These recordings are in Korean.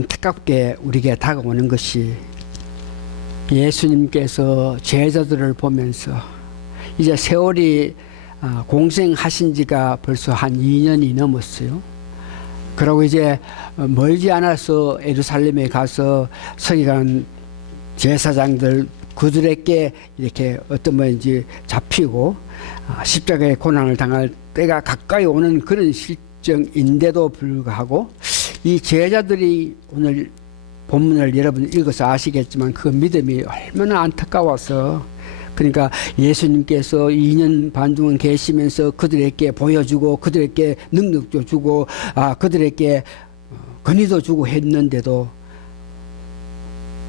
안타깝게 우리에게 다가오는 것이 예수님께서 제자들을 보면서 이제 세월이 공생하신 지가 벌써 한 2년이 넘었어요. 그러고 이제 멀지 않아서 예루살렘에 가서 서기관 제사장들 그들에게 이렇게 어떤 뭐인지 잡히고 십자가의 고난을 당할 때가 가까이 오는 그런 실정인데도 불구하고 이 제자들이 오늘 본문을 여러분 읽어서 아시겠지만 그 믿음이 얼마나 안타까워서, 그러니까 예수님께서 2년 반 동안 계시면서 그들에게 보여주고 그들에게 능력도 주고 그들에게 권위도 주고 했는데도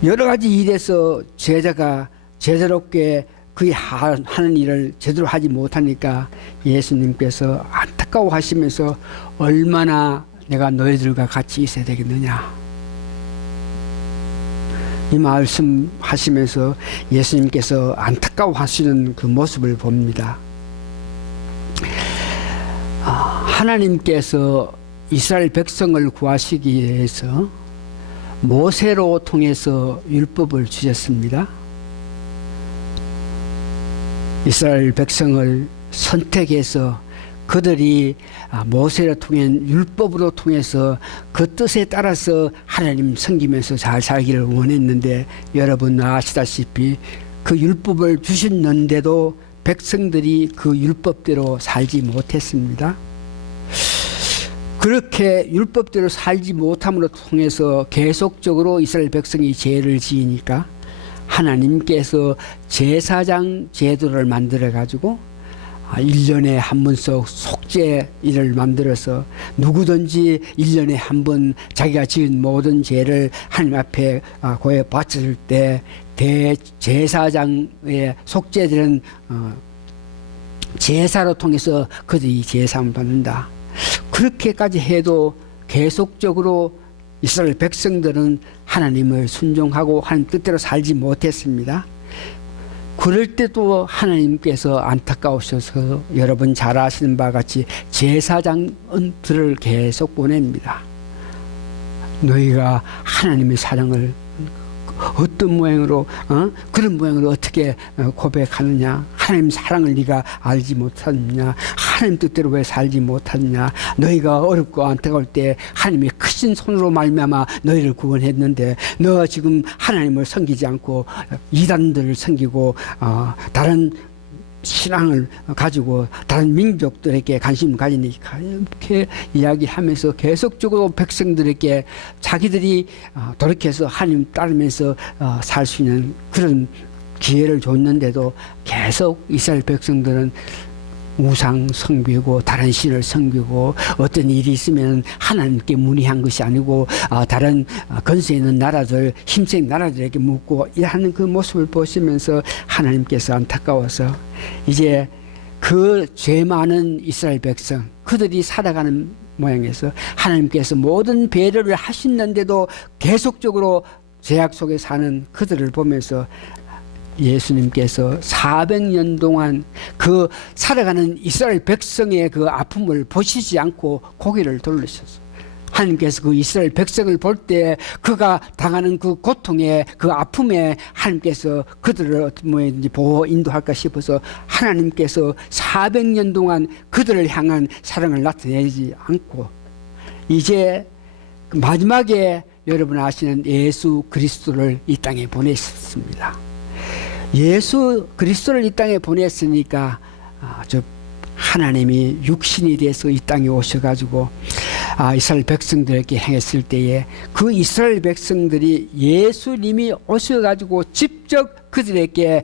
여러 가지 일에서 제자가 제자롭게 그의 하는 일을 제대로 하지 못하니까 예수님께서 안타까워하시면서 얼마나 내가 너희들과 같이 있어야 되겠느냐, 이 말씀하시면서 예수님께서 안타까워하시는 그 모습을 봅니다. 하나님께서 이스라엘 백성을 구하시기 위해서 모세로 통해서 율법을 주셨습니다. 이스라엘 백성을 선택해서 그들이 모세를 통해 율법으로 통해서 그 뜻에 따라서 하나님 섬기면서 잘 살기를 원했는데, 여러분 아시다시피 그 율법을 주셨는데도 백성들이 그 율법대로 살지 못했습니다. 그렇게 율법대로 살지 못함으로 통해서 계속적으로 이스라엘 백성이 죄를 지으니까 하나님께서 제사장 제도를 만들어 가지고 1년에 한 번씩 속죄일을 만들어서 누구든지 1년에 한 번 자기가 지은 모든 죄를 하나님 앞에 고해 바쳤을 때 대제사장의 속죄되는 제사로 통해서 그들이 제사함을 받는다. 그렇게까지 해도 계속적으로 이스라엘 백성들은 하나님을 순종하고 하나님 뜻대로 살지 못했습니다. 그럴 때도 하나님께서 안타까우셔서 여러분 잘 아시는 바와 같이 제사장들을 계속 보냅니다. 너희가 하나님의 사랑을 어떤 모양으로 그런 모양으로 어떻게 고백하느냐, 하나님 사랑을 네가 알지 못하느냐, 하나님 뜻대로 왜 살지 못하느냐, 너희가 어렵고 안타까울 때 하나님의 크신 손으로 말미암아 너희를 구원했는데 너가 지금 하나님을 섬기지 않고 이단들을 섬기고 다른 신앙을 가지고 다른 민족들에게 관심을 가지니까, 이렇게 이야기하면서 계속적으로 백성들에게 자기들이 돌이켜서 하나님 따르면서 살 수 있는 그런 기회를 줬는데도 계속 이스라엘 백성들은 우상 섬기고 다른 신을 섬기고 어떤 일이 있으면 하나님께 문의한 것이 아니고 다른 건세 있는 나라들, 힘센 나라들에게 묻고 하는 그 모습을 보시면서 하나님께서 안타까워서 이제 그 죄 많은 이스라엘 백성 그들이 살아가는 모양에서 하나님께서 모든 배려를 하시는데도 계속적으로 죄악 속에 사는 그들을 보면서 예수님께서 400년 동안 그 살아가는 이스라엘 백성의 그 아픔을 보시지 않고 고개를 돌리셨어요. 하나님께서 그 이스라엘 백성을 볼 때 그가 당하는 그 고통에 그 아픔에 하나님께서 그들을 어떤 모양인지 보호 인도할까 싶어서 하나님께서 400년 동안 그들을 향한 사랑을 나타내지 않고 이제 마지막에 여러분 아시는 예수 그리스도를 이 땅에 보내셨습니다. 예수 그리스도를 이 땅에 보냈으니까 하나님이 육신이 돼서 이 땅에 오셔가지고 이스라엘 백성들에게 행했을 때에 그 이스라엘 백성들이 예수님이 오셔가지고 직접 그들에게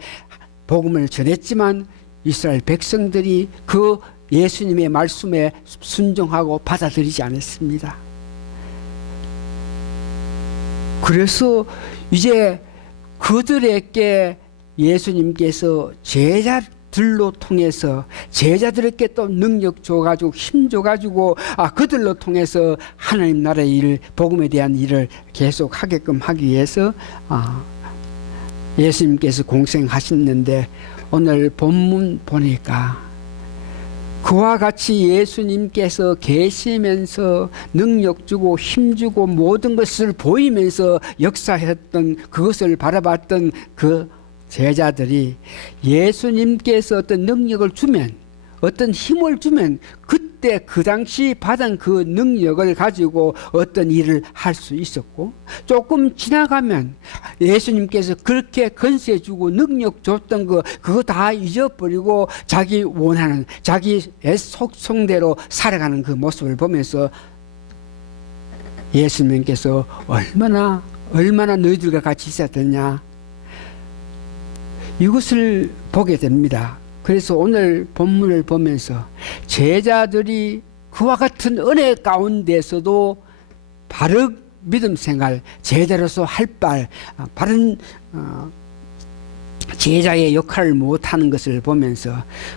복음을 전했지만 이스라엘 백성들이 그 예수님의 말씀에 순종하고 받아들이지 않았습니다. 그래서 이제 그들에게 예수님께서 제자들로 통해서 제자들에게 또 능력 줘가지고 힘 줘가지고 그들로 통해서 하나님 나라의 일, 복음에 대한 일을 계속 하게끔 하기 위해서 예수님께서 공생하셨는데 오늘 본문 보니까 그와 같이 예수님께서 계시면서 능력 주고 힘 주고 모든 것을 보이면서 역사했던 그것을 바라봤던 그 제자들이 예수님께서 어떤 능력을 주면, 어떤 힘을 주면 그때 그 당시 받은 그 능력을 가지고 어떤 일을 할 수 있었고, 조금 지나가면 예수님께서 그렇게 건세 주고 능력 줬던 그거 다 잊어버리고 자기 원하는 자기의 속성대로 살아가는 그 모습을 보면서 예수님께서 얼마나 너희들과 같이 있었느냐, 이것을 보게 됩니다. 그래서 오늘 본문을 보면서 제자들이 그와 같은 은혜 가운데서도 바른 믿음 생활, 제자로서 할 바른 제자의 역할을 못하는 것을 보면서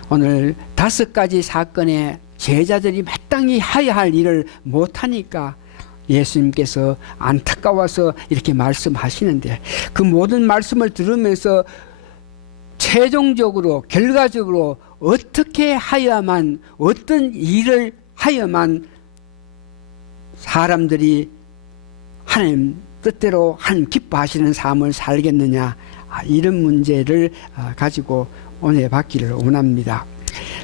오늘 5가지 사건에 제자들이 마땅히 해야 할 일을 못하니까 예수님께서 안타까워서 이렇게 말씀하시는데, 그 모든 말씀을 들으면서 최종적으로 결과적으로 어떻게 하여야만, 어떤 일을 하여야만 사람들이 하나님 뜻대로 하나님 기뻐하시는 삶을 살겠느냐, 이런 문제를 가지고 오늘 받기를 원합니다.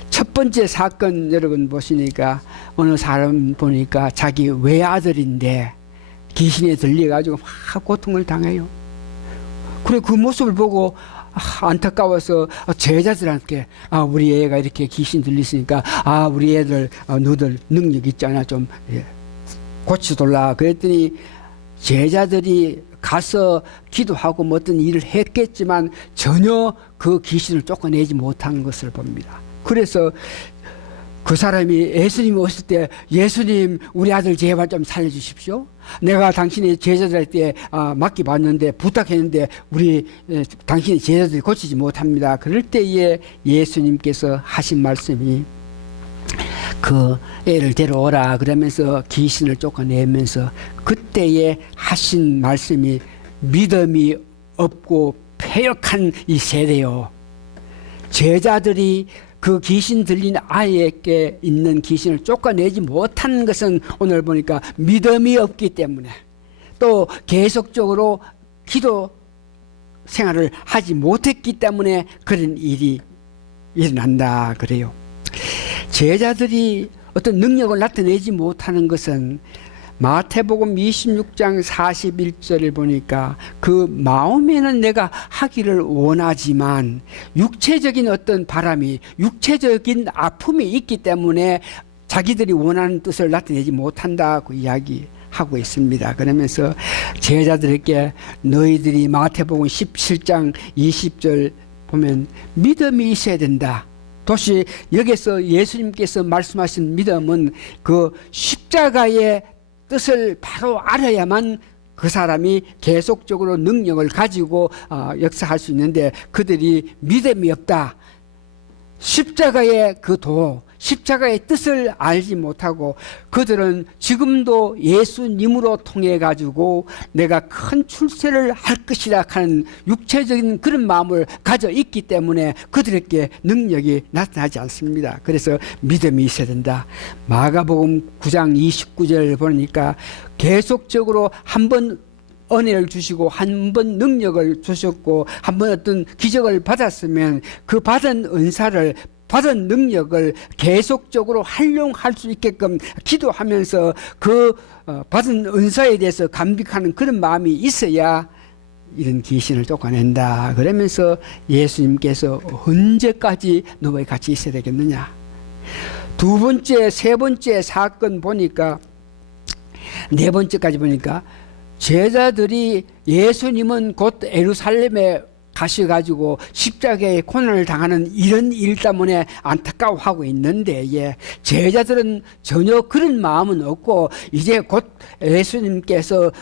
첫 번째 사건 여러분 보시니까 어느 사람 보니까 자기 외아들인데 귀신에 들려가지고 막 고통을 당해요. 그래 그 모습을 보고 안타까워서 제자들한테 우리 애가 이렇게 귀신 들리시니까 우리 애들 너들 능력 있잖아, 좀 고쳐달라. 그랬더니 제자들이 가서 기도하고 뭐 어떤 일을 했겠지만 전혀 그 귀신을 쫓아내지 못한 것을 봅니다. 그래서 그 사람이 예수님이 오실 때, 예수님 우리 아들 제발 좀 살려주십시오. 내가 당신의 제자들한테 맡겨봤는데, 부탁했는데 우리 당신의 제자들이 고치지 못합니다. 그럴 때에 예수님께서 하신 말씀이 그 애를 데려오라 그러면서 귀신을 쫓아내면서 그때에 하신 말씀이 믿음이 없고 패역한 이 세대요. 제자들이 그 귀신 들린 아이에게 있는 귀신을 쫓아내지 못한 것은 오늘 보니까 믿음이 없기 때문에, 또 계속적으로 기도 생활을 하지 못했기 때문에 그런 일이 일어난다 그래요. 제자들이 어떤 능력을 나타내지 못하는 것은 마태복음 26장 41절을 보니까 그 마음에는 내가 하기를 원하지만 육체적인 어떤 바람이, 육체적인 아픔이 있기 때문에 자기들이 원하는 뜻을 나타내지 못한다고 이야기하고 있습니다. 그러면서 제자들에게 너희들이 마태복음 17장 20절 보면 믿음이 있어야 된다. 도시 여기서 예수님께서 말씀하신 믿음은 그 십자가의 뜻을 바로 알아야만 그 사람이 계속적으로 능력을 가지고 역사할 수 있는데, 그들이 믿음이 없다. 십자가의 십자가의 뜻을 알지 못하고 그들은 지금도 예수님으로 통해 가지고 내가 큰 출세를 할 것이라 하는 육체적인 그런 마음을 가져 있기 때문에 그들에게 능력이 나타나지 않습니다. 그래서 믿음이 있어야 된다. 마가복음 9장 29절 보니까 계속적으로 한번 은혜를 주시고 한 번 능력을 주셨고 한 번 어떤 기적을 받았으면 그 받은 은사를, 받은 능력을 계속적으로 활용할 수 있게끔 기도하면서 그 받은 은사에 대해서 감격하는 그런 마음이 있어야 이런 귀신을 쫓아낸다. 그러면서 예수님께서 언제까지 너와 같이 있어야 되겠느냐. 두 번째, 세 번째 사건 보니까, 네 번째까지 보니까 제자들이 예수님은 곧 예루살렘에 가셔가지고 십자가에 고난을 당하는 이런 일 때문에 안타까워하고 있는데, 제자들은 전혀 그런 마음은 없고 이제 곧 예수님께서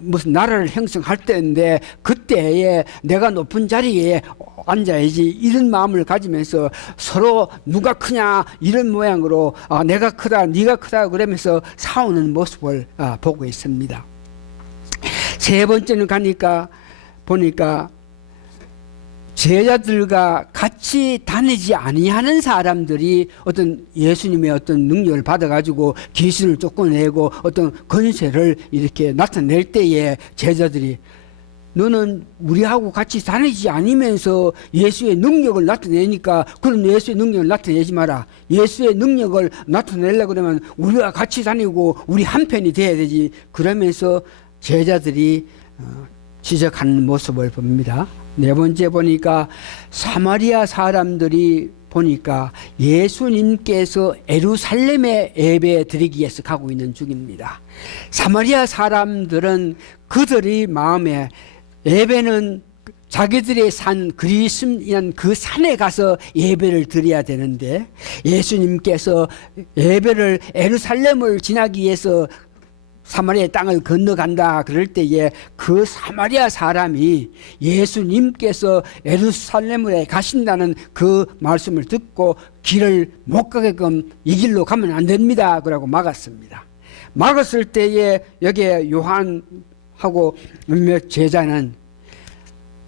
무슨 나라를 형성할 때인데 그때에 내가 높은 자리에 앉아야지, 이런 마음을 가지면서 서로 누가 크냐 이런 모양으로 내가 크다 네가 크다 그러면서 싸우는 모습을 보고 있습니다. 세 번째는 가니까 보니까 제자들과 같이 다니지 아니하는 사람들이 어떤 예수님의 어떤 능력을 받아가지고 귀신을 쫓아내고 어떤 권세를 이렇게 나타낼 때에 제자들이 너는 우리하고 같이 다니지 않으면서 예수의 능력을 나타내니까 그런 예수의 능력을 나타내지 마라. 예수의 능력을 나타내려고 그러면 우리와 같이 다니고 우리 한편이 돼야 되지. 그러면서 제자들이 지적하는 모습을 봅니다. 네 번째 보니까 사마리아 사람들이 보니까 예수님께서 예루살렘에 예배 드리기 위해서 가고 있는 중입니다. 사마리아 사람들은 그들의 마음에 예배는 자기들의 산 그리스도인 그 산에 가서 예배를 드려야 되는데 예수님께서 예배를 예루살렘을 지나기 위해서 사마리아 땅을 건너간다 그럴 때에 그 사마리아 사람이 예수님께서 예루살렘에 가신다는 그 말씀을 듣고 길을 못 가게끔 이 길로 가면 안 됩니다 그러고 막았습니다. 막았을 때에 여기에 요한하고 몇몇 제자는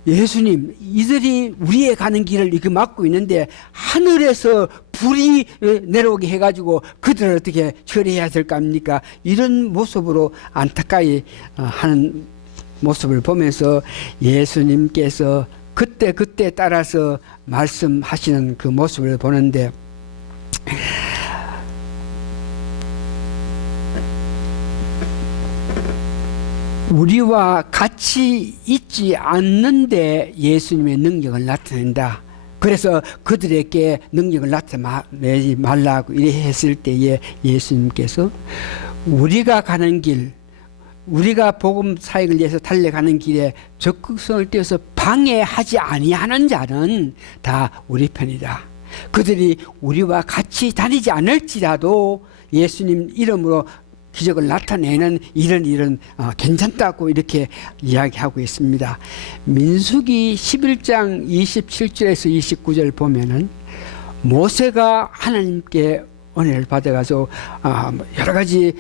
예수님 이들이 우리의 가는 길을 이렇게 막고 있는데 하늘에서 불이 내려오게 해가지고 그들을 어떻게 처리해야 될까 합니까? 이런 모습으로 안타까이 하는 모습을 보면서 예수님께서 그때 따라서 말씀하시는 그 모습을 보는데 우리와 같이 있지 않는데 예수님의 능력을 나타낸다. 그래서 그들에게 능력을 나타내지 말라고 이래 했을 때에 예수님께서 우리가 가는 길, 우리가 복음 사역을 위해서 달려가는 길에 적극성을 띄어서 방해하지 아니하는 자는 다 우리 편이다. 그들이 우리와 같이 다니지 않을지라도 예수님 이름으로 기적을 나타내는 이런 일은 괜찮다고 이렇게 이야기하고 있습니다. 민수기 11장 27절에서 29절 보면은 모세가 하나님께 은혜를 받아가서 여러 가지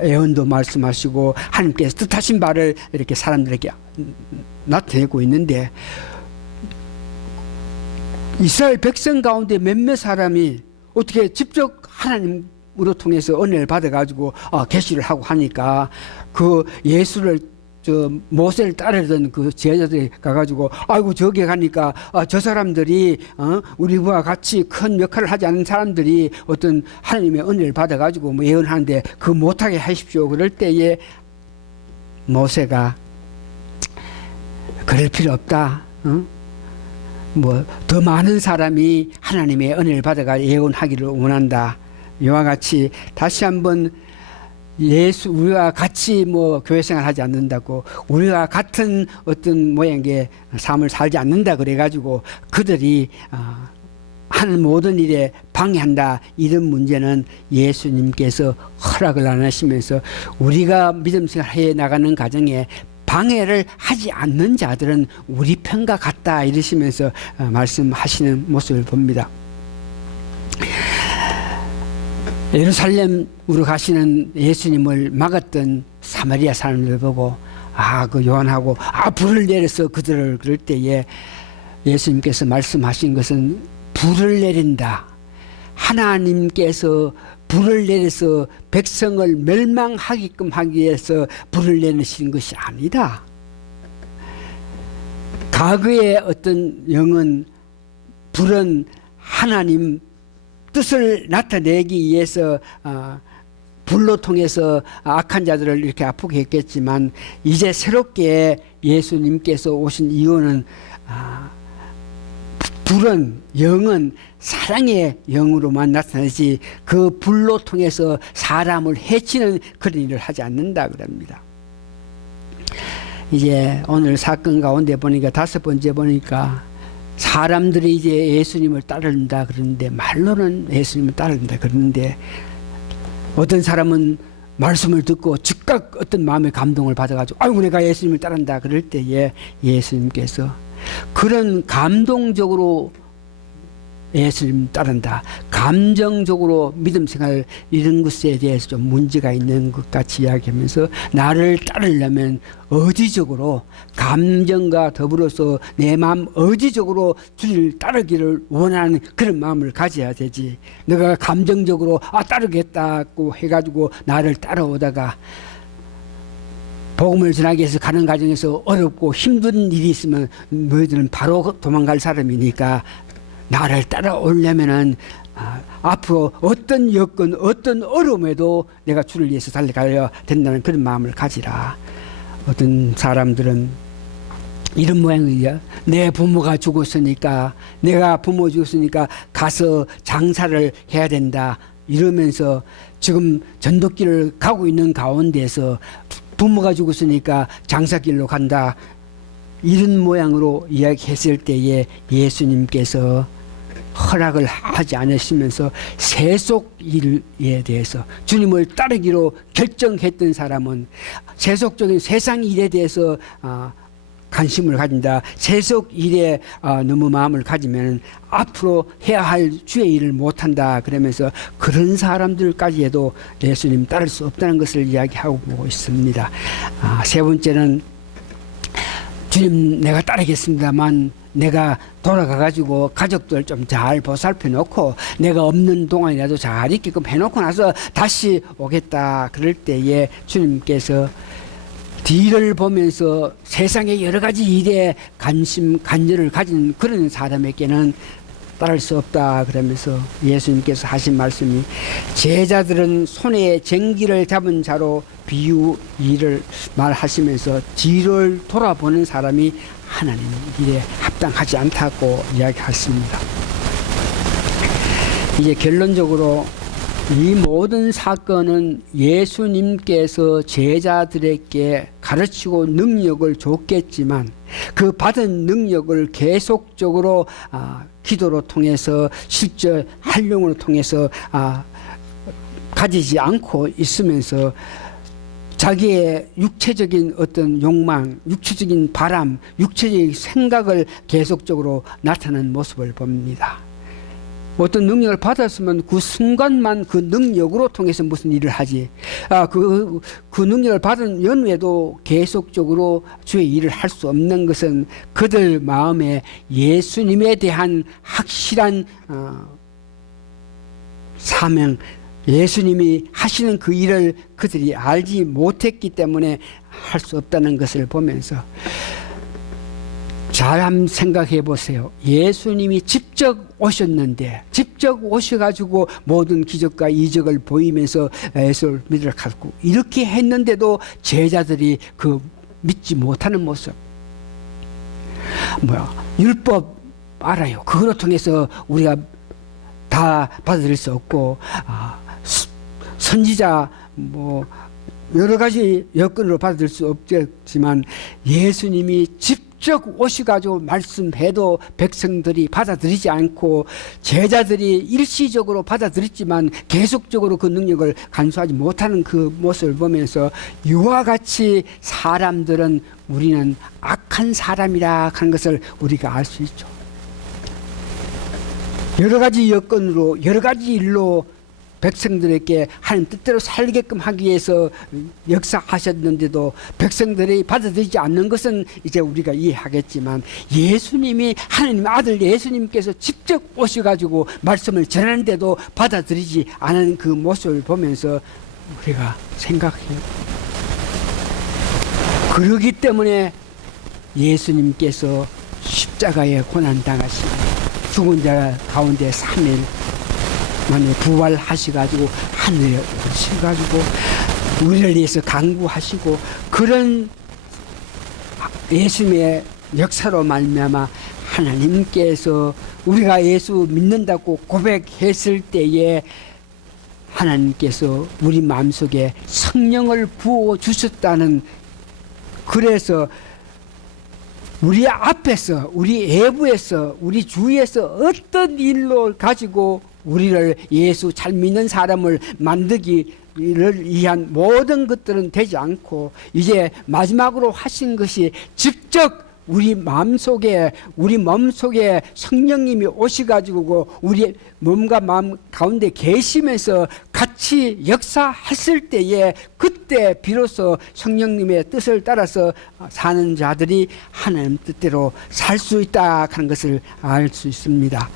예언도 말씀하시고 하나님께서 뜻하신 바를 이렇게 사람들에게 나타내고 있는데 이스라엘 백성 가운데 몇몇 사람이 어떻게 직접 하나님 으로 통해서 은혜를 받아가지고 계시를 하고 하니까 그 예수를 모세를 따르던 그 제자들이 가가지고 아이고 저기 가니까 저 사람들이 우리와 같이 큰 역할을 하지 않는 사람들이 어떤 하나님의 은혜를 받아가지고 뭐 예언하는데 그 못하게 하십시오. 그럴 때에 모세가 그럴 필요 없다. 뭐 더 많은 사람이 하나님의 은혜를 받아가 예언하기를 원한다. 이와 같이 다시 한번 우리와 같이 뭐 교회 생활 하지 않는다고 우리와 같은 어떤 모양의 삶을 살지 않는다 그래가지고 그들이 하는 모든 일에 방해한다 이런 문제는 예수님께서 허락을 안 하시면서 우리가 믿음 생활 해 나가는 과정에 방해를 하지 않는 자들은 우리 편과 같다 이러시면서 말씀하시는 모습을 봅니다. 예루살렘으로 가시는 예수님을 막았던 사마리아 사람들을 보고 그 요한하고 불을 내려서 그들을 그럴 때에 예수님께서 말씀하신 것은 불을 내린다. 하나님께서 불을 내려서 백성을 멸망하게끔 하기 위해서 불을 내리시는 것이 아니다. 과거의 어떤 영은 불은 하나님 뜻을 나타내기 위해서 불로 통해서 악한 자들을 이렇게 아프게 했겠지만 이제 새롭게 예수님께서 오신 이유는 불은 영은 사랑의 영으로만 나타나지 그 불로 통해서 사람을 해치는 그런 일을 하지 않는다 그럽니다. 이제 오늘 사건 가운데 보니까 5번째 보니까 사람들이 이제 예수님을 따른다 그러는데 말로는 예수님을 따른다 그러는데 어떤 사람은 말씀을 듣고 즉각 어떤 마음의 감동을 받아가지고 아이고 내가 예수님을 따른다 그럴 때에 예수님께서 그런 감동적으로 예수님 따른다. 감정적으로 믿음 생활 이런 것에 대해서 좀 문제가 있는 것 같이 이야기하면서 나를 따르려면 의지적으로 감정과 더불어서 내 마음 의지적으로 주를 따르기를 원하는 그런 마음을 가져야 되지. 내가 감정적으로 따르겠다고 해가지고 나를 따라오다가 복음을 전하기 위해서 가는 과정에서 어렵고 힘든 일이 있으면 너희들은 바로 도망갈 사람이니까 나를 따라오려면은 앞으로 어떤 여건, 어떤 어려움에도 내가 주를 위해서 달려가야 된다는 그런 마음을 가지라. 어떤 사람들은 이런 모양이야. 내 부모가 죽었으니까, 내가 부모 죽었으니까 가서 장사를 해야 된다. 이러면서 지금 전도길을 가고 있는 가운데서 부모가 죽었으니까 장사길로 간다. 이런 모양으로 이야기했을 때에 예수님께서 허락을 하지 않으시면서 세속 일에 대해서 주님을 따르기로 결정했던 사람은 세속적인 세상 일에 대해서 관심을 가진다. 세속 일에 너무 마음을 가지면 앞으로 해야 할 주의 일을 못한다. 그러면서 그런 사람들까지 해도 예수님 따를 수 없다는 것을 이야기하고 있습니다. 세 번째는 주님 내가 따르겠습니다만 내가 돌아가가지고 가족들 좀 잘 보살펴 놓고 내가 없는 동안이라도 잘 있게끔 해놓고 나서 다시 오겠다. 그럴 때에 주님께서 뒤를 보면서 세상의 여러 가지 일에 간절을 가진 그런 사람에게는 따를 수 없다. 그러면서 예수님께서 하신 말씀이 제자들은 손에 쟁기를 잡은 자로 비유 일을 말하시면서 뒤를 돌아보는 사람이 하나님 일에 합당하지 않다고 이야기했습니다. 이제 결론적으로 이 모든 사건은 예수님께서 제자들에게 가르치고 능력을 줬겠지만 그 받은 능력을 계속적으로 기도로 통해서 실제 활용을 통해서 가지지 않고 있으면서 자기의 육체적인 어떤 욕망, 육체적인 바람, 육체적인 생각을 계속적으로 나타내는 모습을 봅니다. 어떤 능력을 받았으면 그 순간만 그 능력으로 통해서 무슨 일을 하지. 그 능력을 받은 연후에도 계속적으로 주의 일을 할 수 없는 것은 그들 마음에 예수님에 대한 확실한 사명, 예수님이 하시는 그 일을 그들이 알지 못했기 때문에 할 수 없다는 것을 보면서 잘 한번 생각해 보세요. 예수님이 직접 오셨는데 직접 오셔가지고 모든 기적과 이적을 보이면서 예수를 믿으러 갔고 이렇게 했는데도 제자들이 그 믿지 못하는 모습. 율법 알아요. 그걸로 통해서 우리가 다 받아들일 수 없고 선지자 여러 가지 여건으로 받아들일 수 없겠지만 예수님이 직접 오셔가지고 말씀해도 백성들이 받아들이지 않고 제자들이 일시적으로 받아들였지만 계속적으로 그 능력을 간수하지 못하는 그 모습을 보면서 이와 같이 사람들은 우리는 악한 사람이라 하는 것을 우리가 알 수 있죠. 여러 가지 여건으로 여러 가지 일로 백성들에게 하나님 뜻대로 살게끔 하기 위해서 역사하셨는데도 백성들이 받아들이지 않는 것은 이제 우리가 이해하겠지만 예수님이 하나님 아들 예수님께서 직접 오셔가지고 말씀을 전하는데도 받아들이지 않은 그 모습을 보면서 우리가 생각해요. 그러기 때문에 예수님께서 십자가에 고난당하시고 죽은 자 가운데 3일 만에 부활하셔가지고 하늘에 오셔가지고 우리를 위해서 강구하시고 그런 예수님의 역사로 말미암아 하나님께서 우리가 예수 믿는다고 고백했을 때에 하나님께서 우리 마음속에 성령을 부어 주셨다는, 그래서 우리 앞에서 우리 외부에서 우리 주위에서 어떤 일로 가지고 우리를 예수 잘 믿는 사람을 만들기를 위한 모든 것들은 되지 않고 이제 마지막으로 하신 것이 직접 우리 마음속에 우리 몸속에 성령님이 오셔가지고 우리 몸과 마음 가운데 계시면서 같이 역사했을 때에 그때 비로소 성령님의 뜻을 따라서 사는 자들이 하나님 뜻대로 살 수 있다 하는 것을 알 수 있습니다.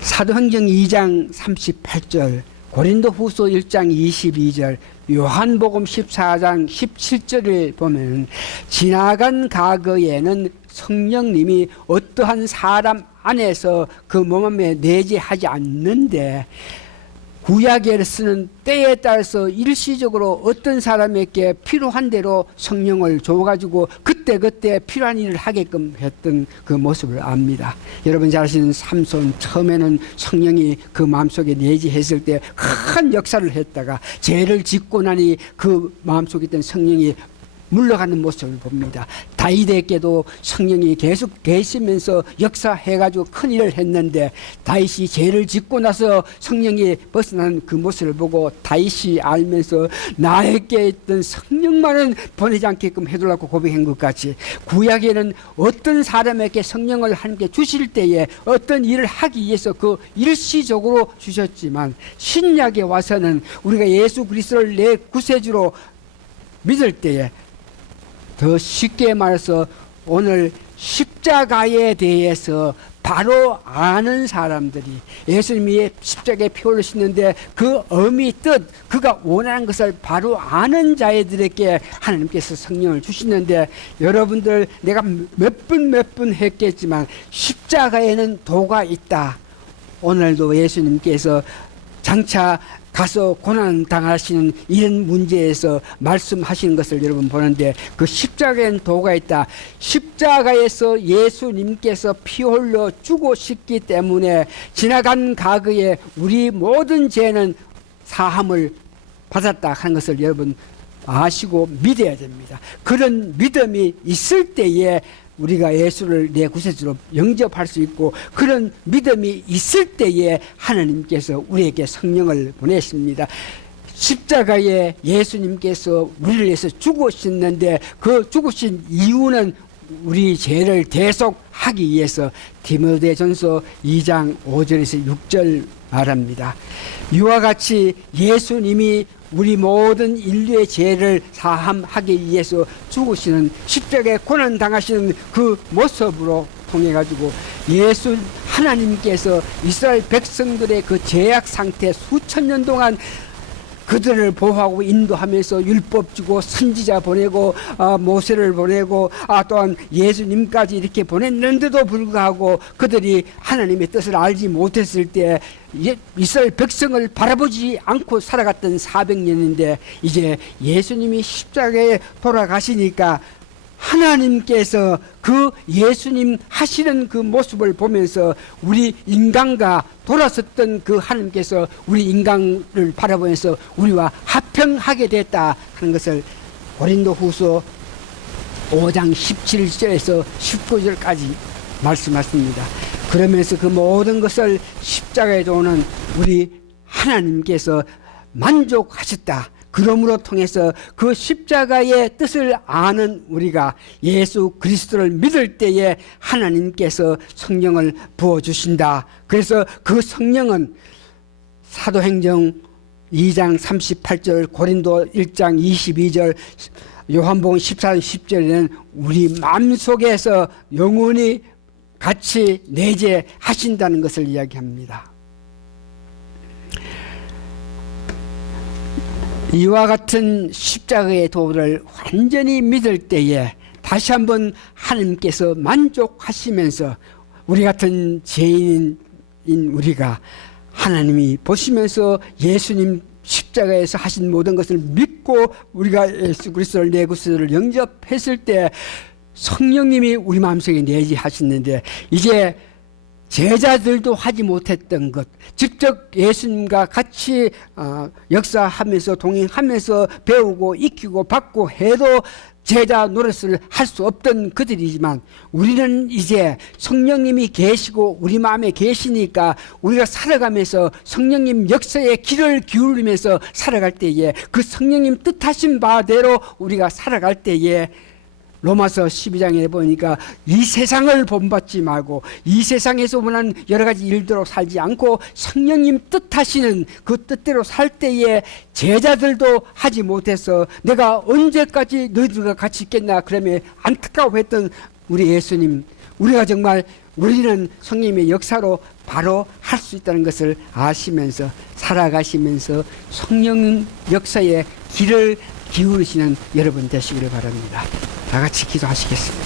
사도행전 2장 38절, 고린도후서 1장 22절, 요한복음 14장 17절을 보면 지나간 과거에는 성령님이 어떠한 사람 안에서 그 몸에 내재하지 않는데 구약에 쓰는 때에 따라서 일시적으로 어떤 사람에게 필요한 대로 성령을 줘가지고 그때그때 필요한 일을 하게끔 했던 그 모습을 압니다. 여러분 잘 아시는 삼손, 처음에는 성령이 그 마음속에 내재했을 때 큰 역사를 했다가 죄를 짓고 나니 그 마음속에 있던 성령이 물러가는 모습을 봅니다. 다윗에게도 성령이 계속 계시면서 역사해가지고 큰 일을 했는데 다윗이 죄를 짓고 나서 성령이 벗어난 그 모습을 보고 다윗이 알면서 나에게 있던 성령만은 보내지 않게끔 해달라고 고백한 것 같이 구약에는 어떤 사람에게 성령을 하나님께 주실 때에 어떤 일을 하기 위해서 그 일시적으로 주셨지만 신약에 와서는 우리가 예수 그리스도를 내 구세주로 믿을 때에 더 쉽게 말해서 오늘 십자가에 대해서 바로 아는 사람들이 예수님이 십자가에 피 흘리시는데 그 의미 뜻 그가 원하는 것을 바로 아는 자들에게 하나님께서 성령을 주시는데 여러분들 내가 몇 번 했겠지만 십자가에는 도가 있다. 오늘도 예수님께서 장차 가서 고난 당하시는 이런 문제에서 말씀하시는 것을 여러분 보는데 그 십자가에는 도가 있다. 십자가에서 예수님께서 피 흘려 죽으셨기 때문에 지나간 과거에 우리 모든 죄는 사함을 받았다 하는 것을 여러분 아시고 믿어야 됩니다. 그런 믿음이 있을 때에 우리가 예수를 내 구세주로 영접할 수 있고 그런 믿음이 있을 때에 하나님께서 우리에게 성령을 보내십니다. 십자가에 예수님께서 우리를 위해서 죽으셨는데 그 죽으신 이유는 우리 죄를 대속하기 위해서 디모데전서 2장 5절에서 6절 말합니다. 이와 같이 예수님이 우리 모든 인류의 죄를 사함하기 위해서 죽으시는 십자가에 고난 당하시는 그 모습으로 통해 가지고 예수 하나님께서 이스라엘 백성들의 그 죄악 상태 수천 년 동안 그들을 보호하고 인도하면서 율법 주고 선지자 보내고 모세를 보내고 또한 예수님까지 이렇게 보냈는데도 불구하고 그들이 하나님의 뜻을 알지 못했을 때 이스라엘 백성을 바라보지 않고 살아갔던 400년인데 이제 예수님이 십자가에 돌아가시니까 하나님께서 그 예수님 하시는 그 모습을 보면서 우리 인간과 돌아섰던 그 하나님께서 우리 인간을 바라보면서 우리와 화평하게 됐다 하는 것을 고린도후서 5장 17절에서 19절까지 말씀하십니다. 그러면서 그 모든 것을 십자가에 오는 우리 하나님께서 만족하셨다. 그러므로 통해서 그 십자가의 뜻을 아는 우리가 예수 그리스도를 믿을 때에 하나님께서 성령을 부어주신다. 그래서 그 성령은 사도행전 2장 38절, 고린도 1장 22절, 요한복음 14장 10절에는 우리 마음속에서 영원히 같이 내재하신다는 것을 이야기합니다. 이와 같은 십자가의 도를 완전히 믿을 때에 다시 한번 하나님께서 만족하시면서 우리 같은 죄인인 우리가 하나님이 보시면서 예수님 십자가에서 하신 모든 것을 믿고 우리가 예수 그리스도를 내 구세주를 영접했을 때 성령님이 우리 마음속에 내재하시는데 이제 제자들도 하지 못했던 것, 직접 예수님과 같이 역사하면서 동행하면서 배우고 익히고 받고 해도 제자 노릇을 할 수 없던 그들이지만 우리는 이제 성령님이 계시고 우리 마음에 계시니까 우리가 살아가면서 성령님 역사에 귀를 기울이면서 살아갈 때에 그 성령님 뜻하신 바대로 우리가 살아갈 때에 로마서 12장에 보니까 이 세상을 본받지 말고 이 세상에서 원하는 여러 가지 일대로 살지 않고 성령님 뜻하시는 그 뜻대로 살 때에 제자들도 하지 못해서 내가 언제까지 너희들과 같이 있겠나 그러면 안타까워했던 우리 예수님, 우리가 정말 우리는 성령님의 역사로 바로 할 수 있다는 것을 아시면서 살아가시면서 성령 역사의 길을 기울이시는 여러분 되시기를 바랍니다. 다 같이 기도하시겠습니다.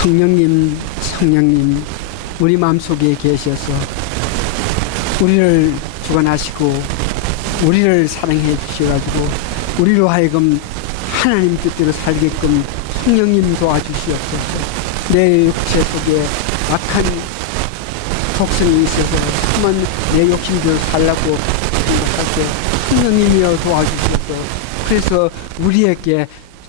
성령님, 성령님, 우리 마음속에 계셔서 우리를 주관하시고 우리를 사랑해 주셔가지고 우리로 하여금 하나님 뜻대로 살게끔 성령님 도와주시옵소서. 내 육체 속에 악한 독성이 있어서 한번 내 욕심대로 살라고 생각할 때 성령님이여 도와주셔서 그래서 우리에게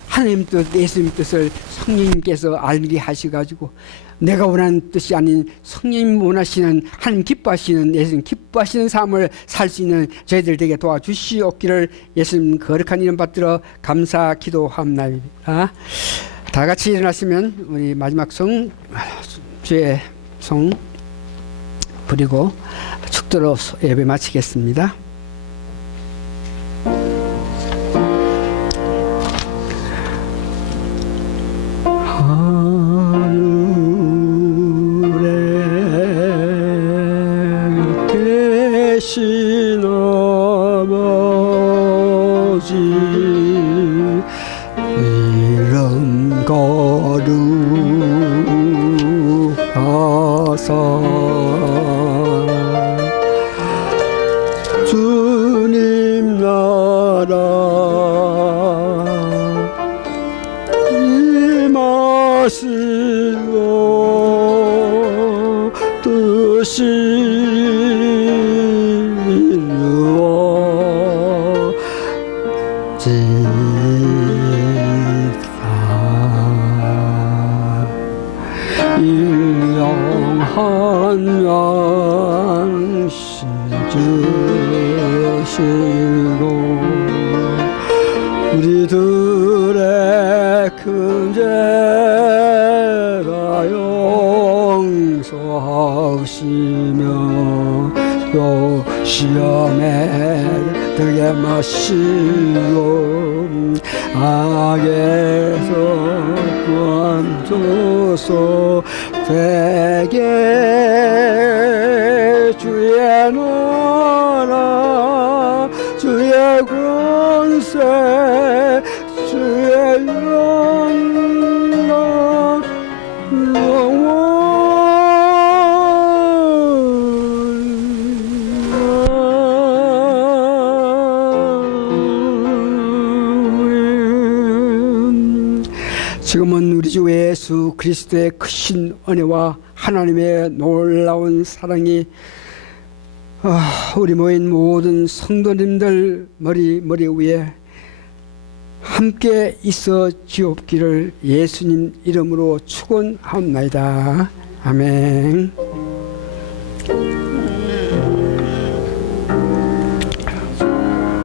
하나님 뜻, 예수님 뜻을 성령님께서 알게 하셔가지고 내가 원하는 뜻이 아닌 성령님 원하시는 하나님 기뻐하시는 예수님 기뻐하시는 삶을 살 수 있는 저희들 되게 도와주시옵기를 예수님 거룩한 이름 받들어 감사 기도합나이다. 다 같이 일어났으면 우리 마지막 성 주의 성 부리고 축도로 예배 마치겠습니다. 계신 아버지 이름 거룩하사 주님 나라 임하시고 뜻이 일용한 양식 주시고 우리들의 큰 죄가 용서하시며 또 시험에 들게 마시고 악에서 구원소서 되게 주의 나라 주의 권세 주의 영광 지금은 우리 주 예수 그리스도의 크신 은혜와 하나님의 놀라운 사랑이 우리 모인 모든 성도님들 머리 위에 함께 있어 지옵기를 예수님 이름으로 축원하옵나이다. 아멘.